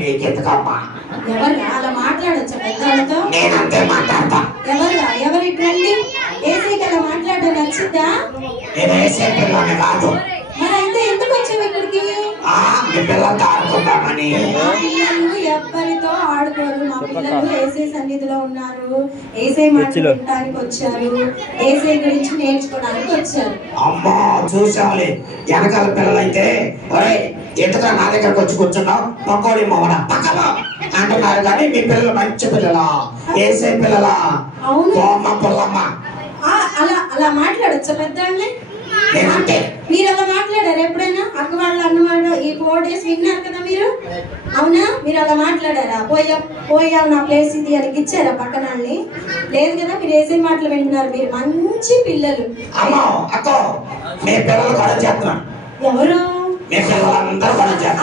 నీకెందుకమ్మా? ఎవరు అలా మాట్లాడొచ్చా పెద్దవాళ్ళతో? నేనంతే మాట్లాడతా. ఎవరి రండి ఏసీకి అలా మాట్లాడడం నచ్చిందా? నేను వేసే పిల్లని కాదు. మరి అయితే ఎందుకు వచ్చావు ఇక్కడికి? మీ పిల్లలతో ఆడుకుందామని. పిల్లలు ఎవరితో ఆడుకోరు. మా పిల్లలు ఏసీ సన్నిధిలో ఉన్నారు. ఏసీ మాట్లాడడానికి వచ్చారు. ఏసీ గురించి నేర్చుకోవడానికి వచ్చారు. అమ్మా చూసావులే, వెనకాల పిల్లలైతే ఎందుకు నా దగ్గరకు వచ్చి కూర్చున్నావు పకోడి మొగడ పక్కన అంటున్నారు. కానీ మీ పిల్లలు మంచి పిల్లలా, ఏసే పిల్లలా? అవును పుల్లమ్మ అలా మాట్లాడొచ్చా పెద్దవాళ్ళని? నేనంతే. మీరు అలా మాట్లాడారు ఎప్పుడైనా? అక్క వాళ్ళు అన్నమాట ఈ 4 days విన్నారు కదా మీరు? అవునా? మీరు అలా మాట్లాడారా? పోయా నా ప్లేస్ ఇది అని ఇచ్చారా పక్కన? లేదు కదా. మీరు ఏసే మాటలు వింటున్నారు. మీరు మంచి పిల్లలు. ఎవరు?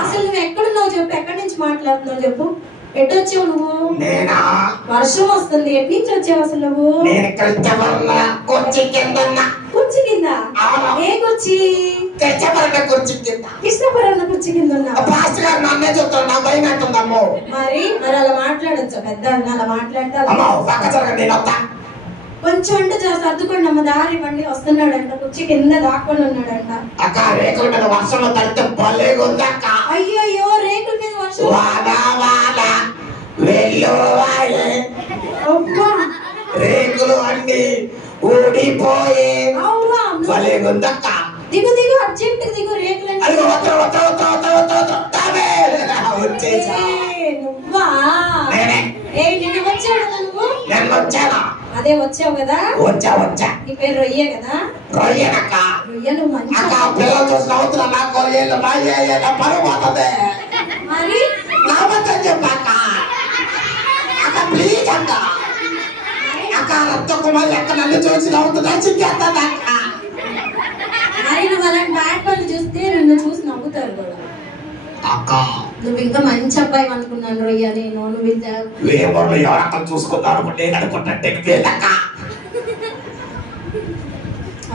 అసలు నువ్వు ఎక్కడున్నావు చెప్పు. ఎక్కడి నుంచి మాట్లాడుతున్నావు చెప్పు. ఎట్టొచ్చావు నువ్వు? వర్షం వస్తుంది. ఎటు నుంచి వచ్చావు అసలు నువ్వు? కుర్చీ కింద. ఏ కుర్చీ? కృష్ణపురం కుర్చీ కింద ఉన్నావు. మరి అలా మాట్లాడొచ్చా పెద్ద? అలా మాట్లాడతా కొంచెం అంటే సర్దుకోండి అమ్మ. దారి ఇవ్వండి. వస్తున్నాడంట. కుర్చీ కింద దాక్కొని ఉన్నాడంట. అయ్యో రేకుల మీద వర్షం. రేకులు అన్ని ఊడిపోయే. దిగు అర్జెంట్ దిగు. రేకులు నువ్వా? నిన్న వచ్చావు కదా నువ్వు? అదే వచ్చావు కదా. వచ్చా నీ పేరు రొయ్యే కదా? రొయ్య నువ్వు మంచి. మరి చెప్పాక ప్లీజ్ అక్క రక్తకుమారి అక్క నన్ను చూసి నవ్వుతుందా? చిక్కేస్తాక మరి నువ్వు అలాంటి బ్యాడ్ పనులు చూస్తే నిన్ను చూసి నవ్వుతారు కూడా. అక్క నువ్వు ఇంకా మంచి అబ్బాయి అనుకున్నాను రొయ్య. నేను నువ్వు చూసుకుందాను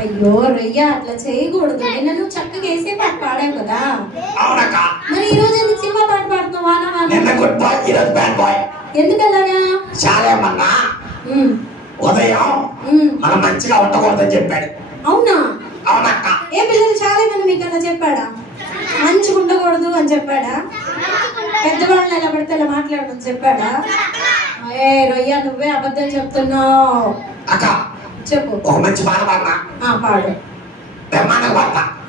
అయ్యో రొయ్య అట్లా చేయకూడదు. నిన్న నువ్వు చక్కగా వేసే పాట పాడావు కదా. మరి ఈ రోజు ఎందుకు సినిమా పాట పాడుతున్నావా? ఎందుకు అలాగా? చాలేమన్నా ఉదయం మనం మంచిగా ఉండకూడదని చెప్పాడు. అవునా? అవునక్క. ఏ పిల్లలు చాలా మంది మీకు అలా చెప్పాడా? మంచిగా ఉండకూడదు అని చెప్పాడా? పెద్దవాళ్ళని ఎలా పడితే అలా మాట్లాడమని చెప్పాడా? ఏ రొయ్య నువ్వే అబద్ధం చెప్తున్నావు. అక్క చెప్పు. ఒక మంచి పాట పాడనా? పాడు.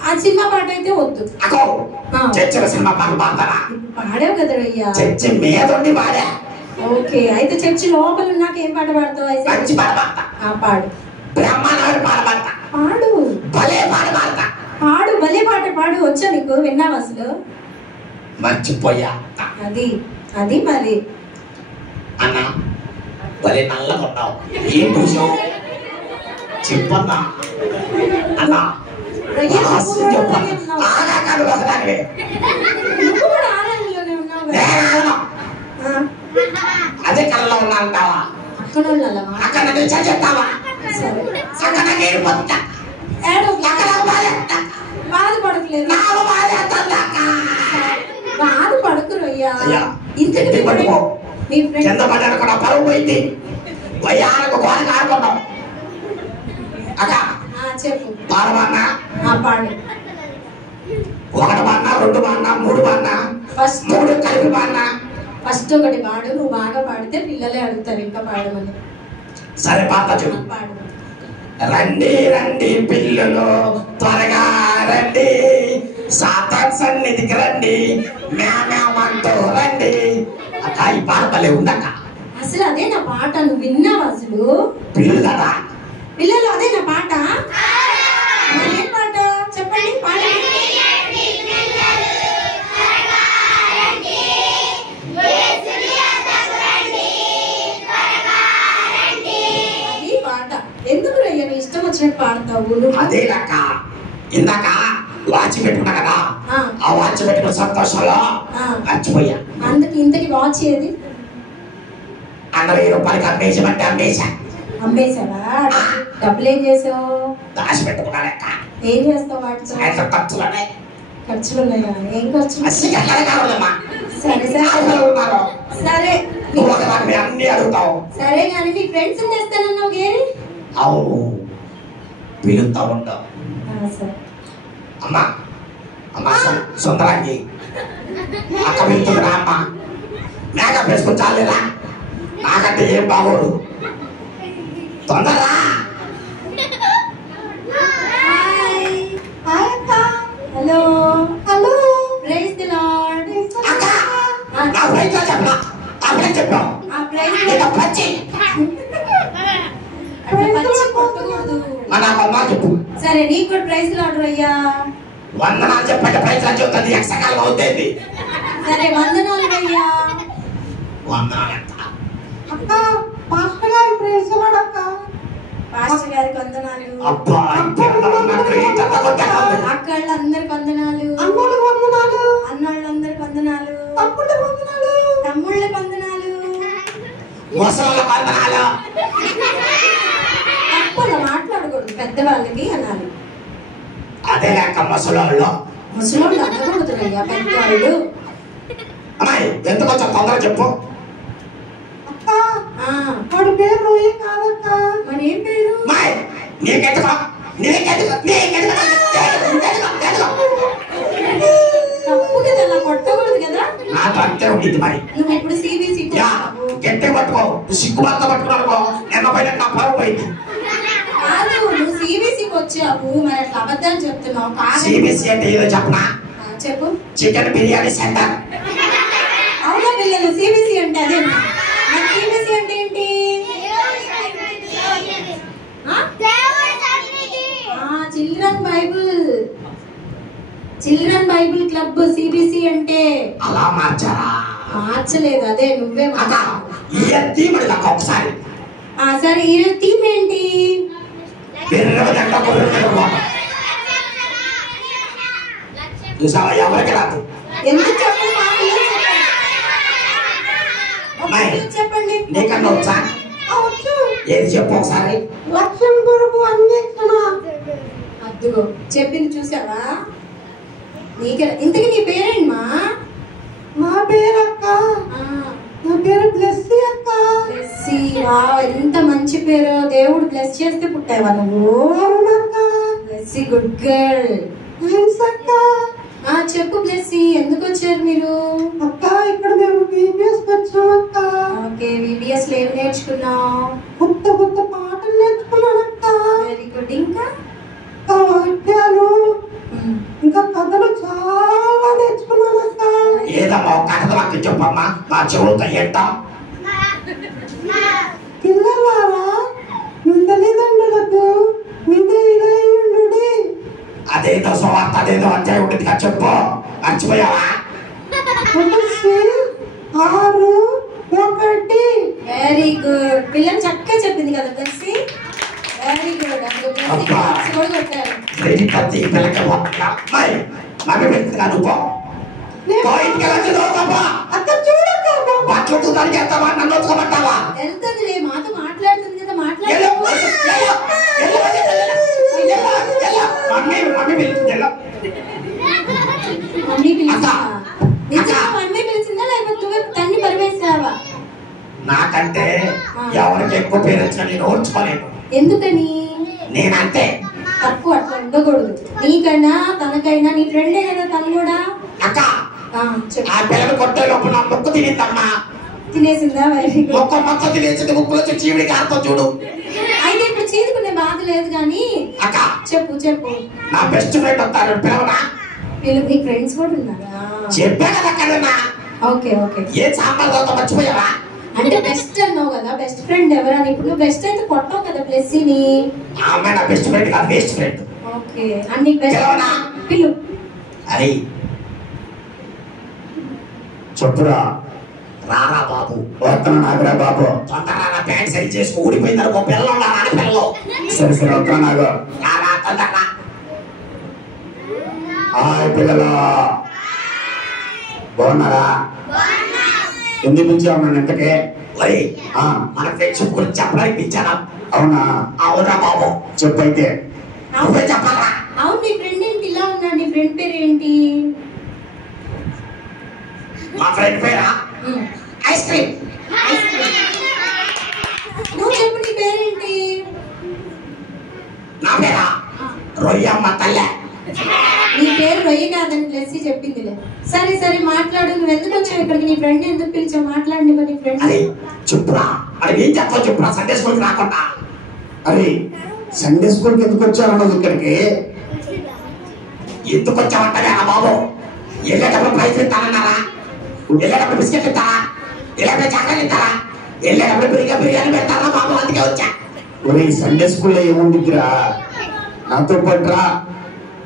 ఆ సినిమా పాట అయితే వద్దు. చర్చల సినిమా పాట పాడతారా? పాడావు కదా రొయ్య. చర్చి మీద పాడా. ఓకే అయితే చర్చి లోపల ఉన్నాక ఏం పాట పాడతావు? మంచి పాట పాడతా. పాడు. బ్రహ్మాండమైన పాట పాడతా. పాడు. భలే పాట పాడతా. పాడు. భలే పాట పాడు. వచ్చా నీకు? విన్నావు అసలు? మర్చిపోయా. అది మరి అన్న భలే నల్లగా ఉన్నావు. ఏం చూసావు చెప్పన్నా? అన్న అదే కళ్ళలో ఉన్నా అంటావా? అక్కడ చెప్తావా? బాధపడట్లేదు. బాధపడకు రొయ్యా. కింద పడ్డాడు కూడా పరువు పోయింది. వయ్యాలకు గోడకు ఆడుకున్నాం. అక్క చెప్పు. పాడమన్నా? పాడు. 1 బాన్నా 2 బాన్నా 3 బాన్నా 3 కలిపి బాన్నా? ఫస్ట్ ఒకటి పాడు. నువ్వు బాగా పాడితే పిల్లలే అడుగుతారు ఇంకా పాడమని. సరే పాడతా చెప్పు. పాడు. రండి రండి పిల్లలు త్వరగా రండి, సాతాన్ సన్నిధికి రండి, మేమంటూ రండి. అక్క ఈ పాట భలే ఉందక్క. అసలు అదే నా పాట. నువ్వు విన్నావు అసలు? పిల్లలు అదే నా పాట. ఏం పాట చెప్పండి? పాడండి. అది పాట. ఎందుకు రయ్య నీ ఇష్టం వచ్చినట్టు పాడతావు? అదే అక్క ఇందాక వాచ్ పెట్టుకున్నా కదా, ఆ వాచ్ పెట్టుకున్న సంతోషంలో మర్చిపోయా. అందుకు ఇంతకి వాచ్ ఏది? 60 రూపాయలకి అమ్మేసామంటే అమ్మేసావా? డబ్బులు ఏం చేసావు? దాచి పెట్టుకున్నా. ఏం చేస్తావు వాటితో? ఖర్చులు ఉన్నాయా? ఏం ఖర్చు? సరే సరే సరే నువ్వు ఒకదాన్ని అన్ని అడుగుతావు. సరే కానీ మీ ఫ్రెండ్స్ తెస్తానన్నావు గేరి. అవును పిలుస్తా ఉంటావు. సరే అమ్మా అమ్మా సుందరాంగి అక్క పిలుతుందిరా అమ్మ. మేకప్ వేసుకుని చాలేరా, నాకంటే ఏం బాగోడు. తొందరరా. Hello hello praise the lord. అక్క నా ప్రైజ్ చెప్పనా? ఆ ప్రైజ్ చెప్పావు. ఆ ప్రైజ్ ఏదో పచ్చి కొట్టకూడదు. మన అమ్మ చెప్పు. సరే నీకు కూడా ప్రైజ్ లార్డ్ అయ్యా. వందనాలు చెప్పండి. ప్రైజ్ అని చెప్తుంది. ఎక్సకాలంగా అవుతుంది. సరే వందనాలు అయ్యా. వందనాలు ఎంత అక్క పాస్టర్ గారి ప్రైజ్ లార్డ్ అక్క. పాస్టర్ గారికి వందనాలు. అబ్బా అక్కళ్ళందరికి వందనాలు. అన్నోళ్ళకి వందనాలు. అన్నోళ్ళందరికి వందనాలు. తమ్ముళ్ళకి వందనాలు. తమ్ముళ్ళకి వందనాలు. ముసలి వందనాలు. తప్పుగా మాట్లాడకూడదు, పెద్దవాళ్ళకి అనాలి. అదే లేక ముసలోళ్ళు ముసలోళ్ళు అనకూడదురయ్యా, పెద్దవాళ్ళు. అమ్మాయి ఎందుకు కొంచెం తొందరగా చెప్పు. అక్క వాడి పేరు రోయే కాదక్క. మరి ఏం పేరు? అమ్మాయి నీకెందుకు నీకెందుకు నీకెందుకు తప్పు కదా, అలా కొట్టకూడదు కదా. నాతో అంతే ఉండింది. మరి నువ్వు ఇప్పుడు సిబిసి గట్టి పట్టుకో. సిగ్గు మొత్తం పట్టుకున్నాను. నిన్న పైన నా పరువు పోయింది. కాదు, నువ్వు సిబిసికి వచ్చావు, మరి అట్లా అబద్ధాలు చెప్తున్నావు. సిబిసి అంటే ఏదో చెప్పనా? చెప్పు. Chicken biryani centre. అవునా పిల్లలు, సిబిసి అంటే అదే. సిబిసి అంటే ఏంటి? చిల్డ్రన్ బైబుల్ క్లబ్ సిబిసి అంటే. అలా మార్చారా? మార్చలేదు, అదే నువ్వే ఒకసారి. సరే ఈరోజు థీమ్ ఏంటి? చూసావా ఎవరికి రాదు. ఎందుకు చెప్పండి. నీకన్నా వచ్చా? ఏది చెప్పు ఒకసారి. లక్ష్యం కొరకు అన్వేషణ. అద్దుగో చెప్పింది చూసావా? నీకే. ఇంతకీ నీ పేరేంటమ్మా? మా పేరు అక్క. నా పేరు బ్లెస్సీ అక్క. బ్లెస్సీ. ఎంత మంచి పేరు. దేవుడు బ్లెస్ చేస్తే పుట్టావా నువ్వు? అవునక్క. Blessy good girl. థాంక్స్ అక్క. చెప్పు బ్లెస్సీ, ఎందుకు వచ్చారు మీరు? అక్క ఇక్కడ మేము VBS వచ్చాం అక్క. ఓకే, VBS లో ఏం నేర్చుకున్నావు? కొత్త కొత్త పాటలు నేర్చుకున్నాను అక్క. Very good. ఇంకా వాక్యాలు ఇంకా కథలు చాలా నేర్చుకున్నాను అక్క. ఏదమ్మా కథ మాకు చెప్పమ్మా, మా చెవులతో ఏంటా? పిల్లలారా, మీ తల్లిదండ్రులకు విధేయులైయుండుడి. అదేదో సువార్త అదేదో అధ్యాయం ఉండేది కదా, చెప్పు. మర్చిపోయావా? 6:1. Very good. పిల్లలు చక్కగా చెప్పింది కదా బ్లెస్సీ. Very good. వెళ్తుందిలే, మాతో మాట్లాడుతుంది కదా, మాట్లాడు. మమ్మీ పిలిచిందా? మమ్మీ పిలిచిందా లేకపోతే నువ్వే తన్ని పరివేశావా? నాకంటే ఎవరికి ఎక్కువ పేరు వచ్చినా నేను ఓర్చుకోలేను. ఎందుకని? నేనంతే. తక్కువ అట్లా ఉండకూడదు. నీకైనా తనకైనా నీ ఫ్రెండే కదా తను కూడా. అక్క ఆ పిల్లలు కొట్టే లోపల నా ముక్కు తినిందమ్మా. తినేసిందా? ఒక్క మొక్క తినేసింది. ముక్కులో చీవిడికి అర్థం చూడు. అయితే ఇప్పుడు చీదుకునే బాధ లేదు కానీ అక్క చెప్పు చెప్పు. నా బెస్ట్ ఫ్రెండ్ వస్తారు, పిలవనా? వీళ్ళు మీ ఫ్రెండ్స్ కూడా ఉన్నారా? చెప్పా కదా కదన్నా. Okay okay. ఏ సాంబార్ తో మర్చిపోయావా? అంటే బెస్ట్ అన్నావు కదా, బెస్ట్ ఫ్రెండ్ ఎవరని. ఇప్పుడు నువ్వు బెస్ట్ అయితే కొట్టావు కదా బ్లెస్సీని. ఆ అమ్మాయి నా బెస్ట్ ఫ్రెండ్ కాదు, బెస్ట్ ఫ్రెండ్. ఓకే, అన్ని బెస్ట్. పిలు. అరే చెప్పురా. రారా బాబు. వస్తున్నా నాగరా బాబు. తొందరరా, నా ప్యాంట్ సైజ్ చేసి ఊడిపోయింది అనుకో. పిల్లలు నాన్న పిల్లలు. సరే సరే వస్తున్నా నాగ. రారా తొందరరా. హాయ్ పిల్లలు, బాగున్నారా? ఎందుకు పిలిచావు నన్ను ఇంతకే? మన ఫ్రెండ్షిప్ గురించి చెప్పడానికి పిలిచాను. అవునా? అవునా బాబు. చెప్పు అయితే. నువ్వే చెప్పాలా? అవును, నీ ఫ్రెండ్ ఏంటి ఇలా ఉన్నాడు? నీ ఫ్రెండ్ పేరు ఏంటి? మా ఫ్రెండ్ పేరా ఐస్ క్రీమ్. నువ్వు చెప్పు, నీ పేరేంటి? నా పేరా రొయ్యమ్మ తల్లె. నీ పేరు రొయ్య కాదని ప్లస్ చెప్పిందిలే. సరే సరే మాట్లాడు. నువ్వు ఎందుకు వచ్చావు ఇక్కడికి? నీ ఫ్రెండ్ ఎందుకు పిలిచావు? మాట్లాడి నీ ఫ్రెండ్. అరే చెప్పురా, అది ఏం చెప్తావు చెప్పురా. సండే స్కూల్కి రాకుండా. అరే సండే స్కూల్కి ఎందుకు వచ్చావు ఇక్కడికి? ఎందుకు వచ్చావంటే బాబు, వెళ్ళేటప్పుడు ప్రైజ్ ఇస్తానన్నారా? వెళ్ళేటప్పుడు బిస్కెట్ ఇస్తారా? వెళ్ళేటప్పుడు చాక్లెట్ ఇస్తారా? వెళ్ళేటప్పుడు బిర్యానీ పెడతారా బాబు? అందుకే వచ్చా. ఒరే సండే స్కూల్లో ఏముందిరా, నాతో పట్రా,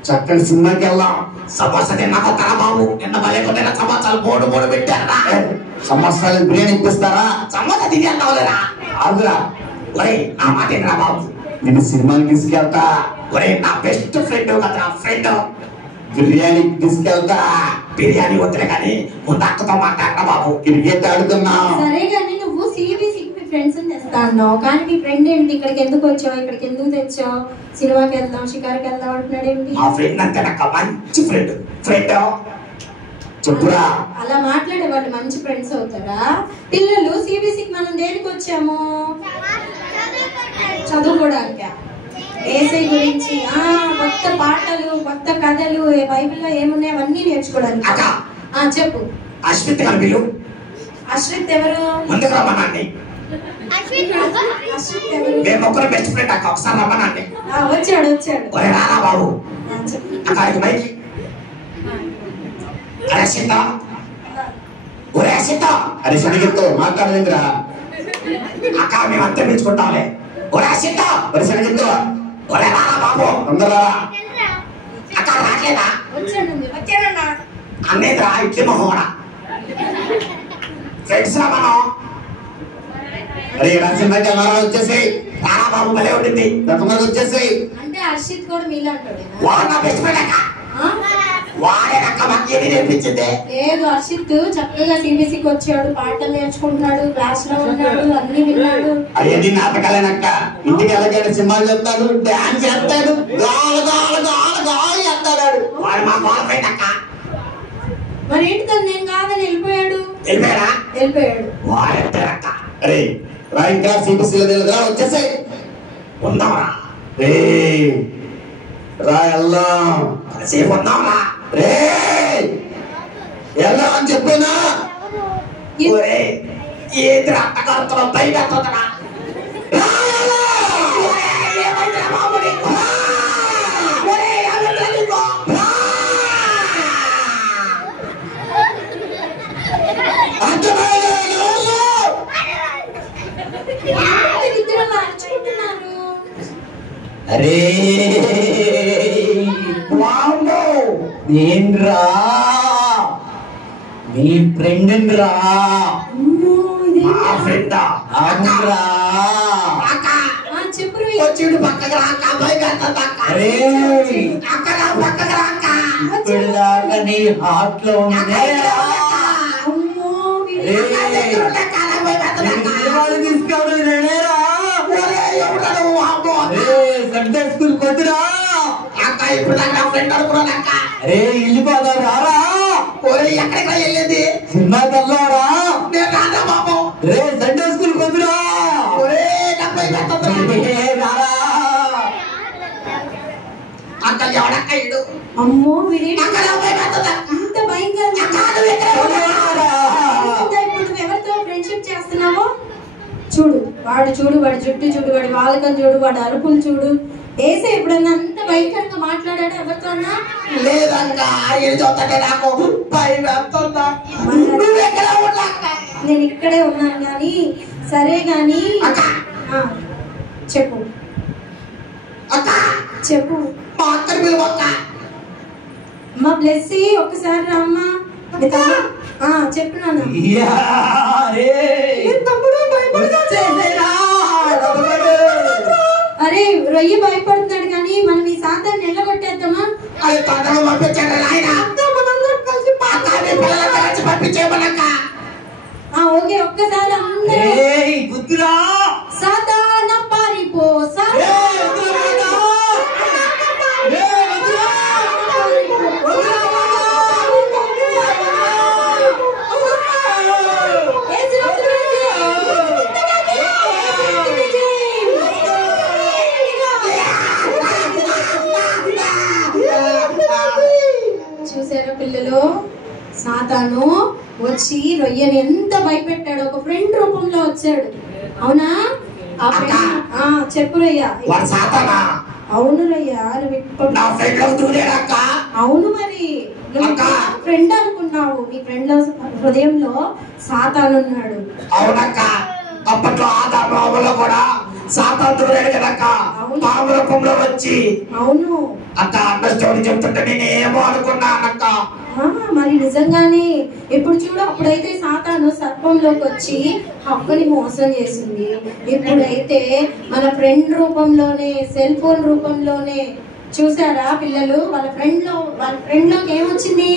చక్కని సినిమాకి వెళ్దాం. సమోసా తిన్నాక వస్తారా బాబు? నిన్న భలే కొట్టిన సమోసాలు 3 పెట్టారా? సమోసాలు బిర్యానీ ఇప్పిస్తారా? సమోసా తిని అంటావులేరా? ఆగురా. ఒరే నా మాట ఏంట్రా బాబు, నేను సినిమాకి తీసుకెళ్తా. ఒరే నా బెస్ట్ ఫ్రెండ్ కదా ఫ్రెండ్, బిర్యానీ తీసుకెళ్తా. బిర్యానీ వద్దులే కానీ ముందు అక్కతో మాట్లాడరా బాబు, క్రికెట్ ఆడుతున్నా. సరే కానీ నువ్వు సిబిసికి మీ ఫ్రెండ్స్ తెస్తా అన్నావు, కానీ మీ ఫ్రెండ్ ఏంటి? ఇక్కడికి ఎందుకు వచ్చావు? ఇక్కడికి ఎందుకు తెచ్చావు? సినిమాకి వెళ్దాం, షికార్కి వెళ్దాం అంటున్నాడు ఏంటి? మా ఫ్రెండ్ అంతే నాకు మంచి ఫ్రెండ్. చెప్పురా. అలా మాట్లాడే వాళ్ళు మంచి ఫ్రెండ్స్ అవుతారా? పిల్లలు సిబిసికి మనం దేనికి వచ్చాము? చదువుకోవడానికి. ఏసై గురించి కొత్త పాటలు, కొత్త కథలు, బైబిల్లో ఏమున్నాయి అవన్నీ నేర్చుకోవడానికి. చెప్పు. అశ్విత్ గారు వీళ్ళు. అశ్విత్ ఎవరు? ముందుకు రమ్మనండి. మేము ఒక్కరు బెస్ట్ ఫ్రెండ్ అక్క, ఒకసారి రమ్మనండి. వచ్చాడు వచ్చాడు. ఒరే రారా బాబు. అక్క మైకి. అరే సీత, ఒరే సీత, అరే శనిగితో మాట్లాడలేదురా. అక్క మేము అంతే పిలుచుకుంటాంలే. ఒరే సీత, ఒరే శనిగితో, ఒరే రారా బాబు, తొందరరా. అక్క రాట్లేదా? వచ్చాడన్నా. అన్నేదిరా ఇడ్లీ మొహోడా. ఫ్రెండ్స్ రా మనం. అరే సినిమాకి వచ్చేసి రారా బాబు, భలే ఉండింది. వచ్చేసి అంటే హర్షిత్ కూడా మీలాంటోడేనా? వాడు నా బెస్ట్ ఫ్రెండ్ అక్క. వాడే అక్క మాకు ఏది నేర్పించింది. లేదు, హర్షిత్ చక్కగా సిబిసికి వచ్చాడు, పాటలు నేర్చుకుంటున్నాడు, క్లాస్ లో ఉన్నాడు, అన్ని విన్నాడు. అయ్యది నాటకాలేనక్క. ఇంటికి వెళ్ళగానే సినిమాలు చెప్తాడు, డాన్స్ చేస్తాడు, చేస్తాడు. వాడు మా బాల్ ఫ్రెండ్ అక్క. మరి ఏంటి తను నేను కాదని వెళ్ళిపోయాడు? వెళ్ళిపోయాడా? వెళ్ళిపోయాడు. వాడంతే అక్క. అరే రా, ఇంకా సిబిసిలో తెలుగురా, వచ్చేసాయి ఉందామరా. రే రా వెళ్దాం, సేపు ఉందామరా. రే వెళ్దాం అని చెప్పానా? ఏది అట్టగారుతున్నావు భయపెడుతుందా? అరే నేన్రా మీ ఫ్రెండ్ రా. చెప్పు. పక్కకు రాక నీ హార్ట్ లో సండే స్కూల్ కొద్దురా అక్క. ఇప్పుడు నా ఫ్రెండ్ అనుకున్నాక అరే వెళ్ళిపోదాం రారా. ఎక్కడికి వెళ్ళేది? సినిమాకి వెళ్దారా. నేను రాదా బాబు. రే సండే స్కూల్ కొద్దురా. అక్క ఎవడక్క ఇడు? అమ్మో అంత భయంకరంగా ఇప్పుడు ఎవరితో ఫ్రెండ్షిప్ చేస్తున్నావో చూడు. వాడు చూడు, వాడి జుట్టు చూడు, వాడి వాలకం చూడు, వాడి అరుపులు చూడు. ఏసే ఎప్పుడన్నా అంత భయంకరంగా మాట్లాడాడు ఎవరితో అన్నా? లేదక్కా, నాకు నేను ఇక్కడే ఉన్నాను కానీ. సరే గాని చెప్పు చెప్పు. అమ్మా బ్లెస్సీ ఒక్కసారి రామ్మా. చెప్పు నాన్న. అరే రొయ్య భయపడుతున్నాడు కానీ మనం ఈ సాతాన్ని నిలగొట్టేద్దామా? ఓకే ఒక్కసారి అందరూ సాతాన పారిపో. సాతాను వచ్చి రొయ్యని ఎంత భయపెట్టాడు, ఒక ఫ్రెండ్ రూపంలో వచ్చాడు. అవునా? ఆ ఫ్రెండ్ చెప్పు రొయ్య. అవును రొయ్య, అవును. మరి ఫ్రెండ్ అనుకున్నావు, నీ ఫ్రెండ్ హృదయంలో సాతాను ఉన్నాడు. అవునక్క, అప్పట్లో ఆదాములో కూడా సాతాను కదక్క, పాము రూపంలో వచ్చి. అవును అక్క, అన్న స్టోరీ చెప్తుంటే నేనేమో అనుకున్నానక్క. మరి నిజంగానే ఇప్పుడు చూడు, అప్పుడైతే సాతాను సర్పంలోకి వచ్చి హవ్వని మోసం చేసింది. ఇప్పుడైతే మన ఫ్రెండ్ రూపంలోనే, సెల్ ఫోన్ రూపంలోనే. చూసారా పిల్లలు, వాళ్ళ ఫ్రెండ్ లోకి ఏమొచ్చింది?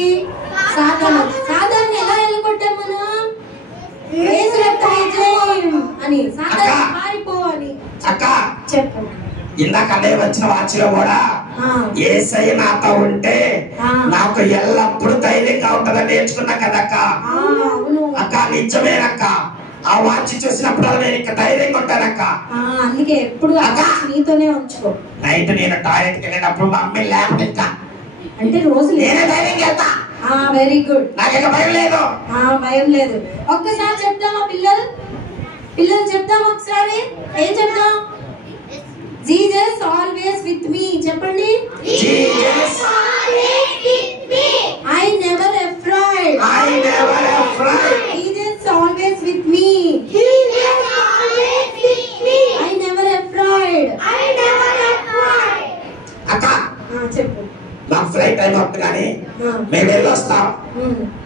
సాతాను. సాతాన్ని ఎలా ఎల్లగొట్టాం మనం? అని సాతాను పారిపో అని చెప్పు. ఇందాక వచ్చిన వాచిలో కూడా యేసయ్య నాతో ఉంటే నాకు ఎల్లప్పుడూ ధైర్యంగా ఉంటుందని నేర్చుకున్నా కదక్క. అక్క నిజమేనక్క, ఆ వాచి చూసినప్పుడు నేను ఇంకా ధైర్యంగా ఉంటానక్క. అందుకే ఎప్పుడు నీతోనే ఉంచుకో. నైట్ నేను టాయిలెట్కి వెళ్ళినప్పుడు మా అమ్మ లేక అంటే రోజు నేనే ధైర్యంగా వెళ్తా. వెరీ గుడ్, నాకు భయం లేదు. భయం లేదు. ఒక్కసారి చెప్తామా పిల్లలు చెప్తామా ఒకసారి? ఏం చెప్తాం? Jesus always with me. చెప్పండి. Jesus always with me. I never afraid. Jesus always with me. I never afraid. అక్క చెప్పు. మాకు ఫ్లైట్ టైం అవుతుంది కానీ మేము వెళ్ళి వస్తాం.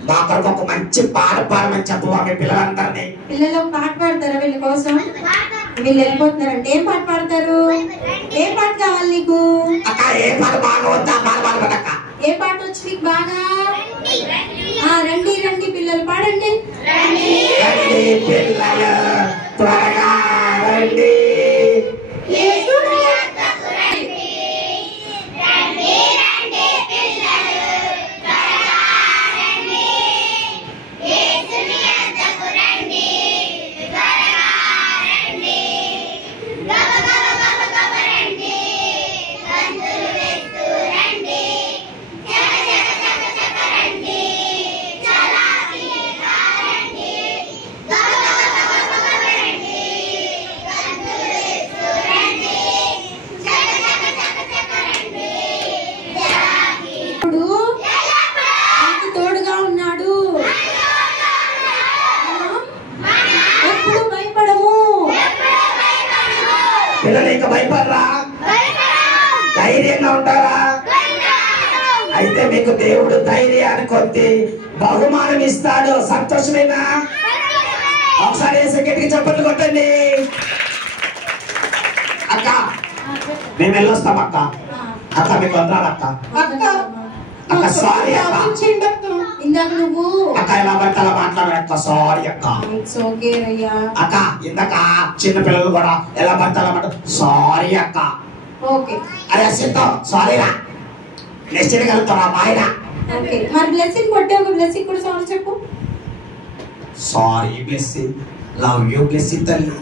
మా కొరకు ఒక మంచి పాట పాడమని చెప్పవా మీ పిల్లలందరినీ? పిల్లలు పాట పాడతారా వీళ్ళ కోసం? వీళ్ళు వెళ్ళిపోతున్నారంటే ఏం పాట పాడతారు? ఏ పాట కావాలి నీకు? అక్క ఏ పాట బాగా వద్దా? పాట పాడబడక్క. ఏ పాట వచ్చి మీకు బాగా? రండి రండి పిల్లలు పాడండి. రండి పిల్లలు త్వరగా రండి. తోడుగా ఉన్నాడు. ఎప్పుడు భయపడము. పిల్లలు ఇంకా భయపడరా? ధైర్యంగా ఉంటారా? అయితే మీకు దేవుడు ధైర్యాన్ని కొద్ది బహుమానం ఇస్తాడు. సంతోషమేనా? ఒకసారి గట్టిగా చప్పట్లు కొట్టండి. అక్క మేము వెళ్ళొస్తాం అక్క. అక్క మీకు వందనాలు అక్క. అక్క సారీ అక్క. ఇందాక నువ్వు అక్క ఎలా పడితే అలా మాట్లాడాక సారీ అక్క. అక్క ఇందాక చిన్న పిల్లలు కూడా ఎలా పడితే అలా మాట సారీ అక్క. అరే సిద్ధం సారీరా. నెక్స్ట్ వెళ్తారా బాయ్రా? మరి బ్లెస్సింగ్ కొట్టావు, బ్లెస్సింగ్ కూడా సారీ చెప్పు. Sorry Blessing, love you Blessing తల్లి.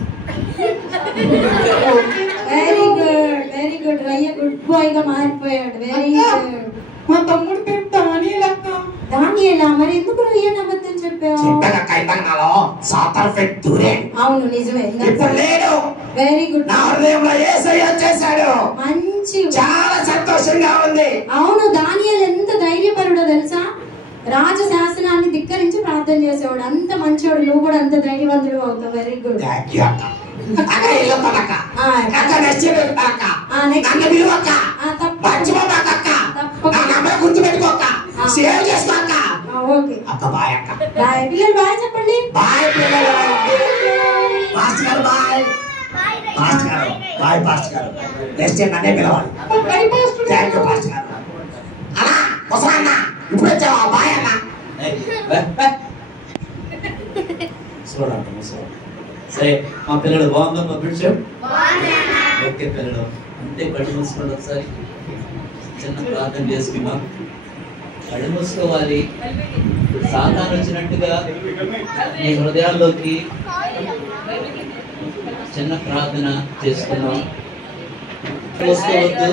Very good, very good. రయ్య గుడ్ బాయ్ గా మారిపోయాడు. Very good. మా తమ్ముడు పేరు దానియేల్ అక్క. దానియేలా? మరి ఎందుకు రయ్య అబద్ధం చెప్పావు? చెప్పాక ఇందాక నాలో సాతాను ఫెట్ దూరే. అవును నిజమే. ఇప్పుడు లేడు. Very good. నా హృదయంలో యేసయ్య వచ్చేసాడు. మంచి, చాలా సంతోషంగా ఉంది. అవును, దానియేలు ఎంత ధైర్యపరుడో తెలుసా? రాజ శాసనాన్ని ధిక్కరించి ప్రార్థన చేసేవాడు. అంత మంచివాడు. నువ్వు కూడా అంత ధైర్యవంతుడు అవుతావు. Very good. అక్క వెళ్ళొస్తానక్క. అక్క నెక్స్ట్ వెళ్తాక నన్ను పిలువక్క. మర్చిపోతాక అక్క. నా నెంబర్ గుర్తు పెట్టుకోక. సేవ్ చేసుకోక. ఓకే అక్క బాయ్ అక్క. బాయ్ పిల్లలు. బాయ్ చెప్పండి. బాయ్ పిల్లలు. పాస్టర్ గారు బాయ్. పాస్టర్ గారు బాయ్. పాస్టర్ గారు నెక్స్ట్ నన్నే పిలవాలి. థ్యాంక్ యూ పాస్టర్ గారు. అన్నా వసా అన్న ఇప్పుడు వచ్చావా? బాయ్ అన్న. సరే మా పిల్లలు బాగుందా? పంపించాం. ఓకే పిల్లలు అంటే కళ్ళు మూసుకోండి. ఒకసారి చిన్న ప్రార్థన చేసుకున్నాం. కళ్ళు మూసుకోవాలి. సాతాను వచ్చినట్టుగా మీ హృదయాల్లోకి చిన్న ప్రార్థన చేసుకున్నాం. మూసుకోవద్దు.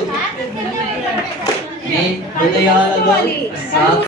మీ హృదయాలలో